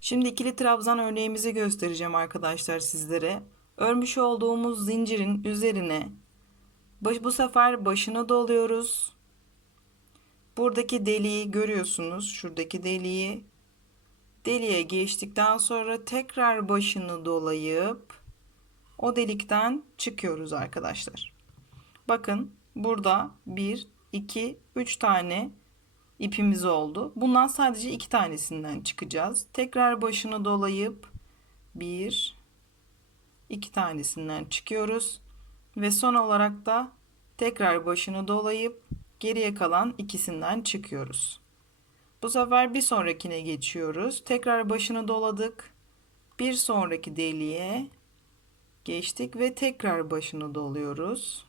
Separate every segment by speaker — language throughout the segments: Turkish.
Speaker 1: Şimdi ikili trabzan örneğimizi göstereceğim arkadaşlar sizlere. Örmüş olduğumuz zincirin üzerine bu sefer başını doluyoruz. Buradaki deliği görüyorsunuz. Şuradaki deliği. Deliğe geçtikten sonra tekrar başını dolayıp o delikten çıkıyoruz arkadaşlar. Bakın burada 1, 2, 3 tane ipimiz oldu. Bundan sadece iki tanesinden çıkacağız. Tekrar başını dolayıp bir, iki tanesinden çıkıyoruz. Ve son olarak da tekrar başını dolayıp geriye kalan ikisinden çıkıyoruz. Bu sefer bir sonrakine geçiyoruz. Tekrar başını doladık. Bir sonraki deliğe geçtik ve tekrar başını doluyoruz.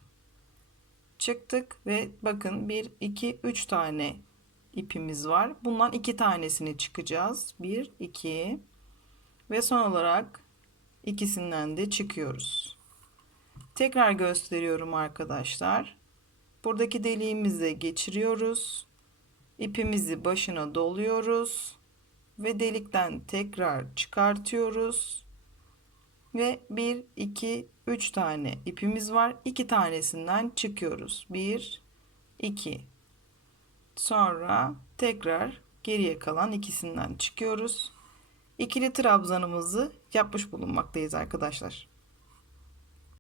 Speaker 1: Çıktık ve bakın 1 2 3 tane ipimiz var. Bundan iki tanesini çıkacağız. 1 2 ve son olarak ikisinden de çıkıyoruz. Tekrar gösteriyorum arkadaşlar. Buradaki deliğimizi geçiriyoruz. İpimizi başına doluyoruz ve delikten tekrar çıkartıyoruz. Ve 1 2 3 tane ipimiz var. 2 tanesinden çıkıyoruz. 1 2 Sonra tekrar geriye kalan ikisinden çıkıyoruz. İkili trabzanımızı yapmış bulunmaktayız arkadaşlar.